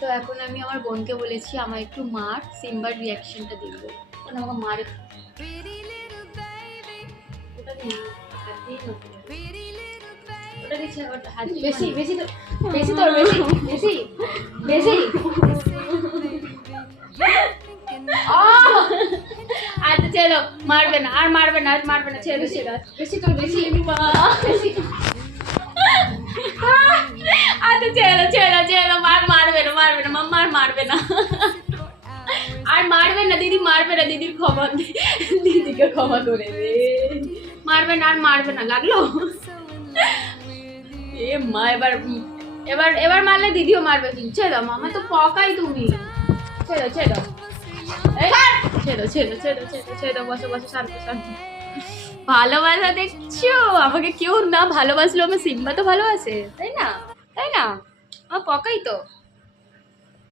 তো এখন আমি আমার বোনকে বলেছি আমার একটু মার, সিম্বার রিয়াকশনটা দেখবো। কারণ আমাকে মার বেশি বেশি তো বেশি তোর বেশি বেশি বেশি। আচ্ছা চলো, মারবে না আর মারবে না আর মারবে না, ছেড়ে বেশি বেশি তোর বেশি বেশি। আচ্ছা চলো চলো চলো, মারবে না মারবে না মাম্মা, আর মারবে না আর মারবে না দিদি, মারবে না দিদির ক্ষমা, দিদিকে ক্ষমা করে দে, মারবে না আর মারবে না। লাগলো? এ মা, এবার এবার এবার মারলে দিদিও মারবে কিন্তু। ছেড়ে মামা তো পকাই তুমি, ছেড়ে ছেড়ে ছেড়ে ছেড়ে ছেড়ে ছেড়ে ছেড়ে বসে বসে শান্ত শান্ত। ভালোবাসা দেখছো? আমাকে কেউ না ভালোবাসলো, আমার সিম্বা তো ভালোবাসে, তাই না? তাই না? আমার পকাই তো।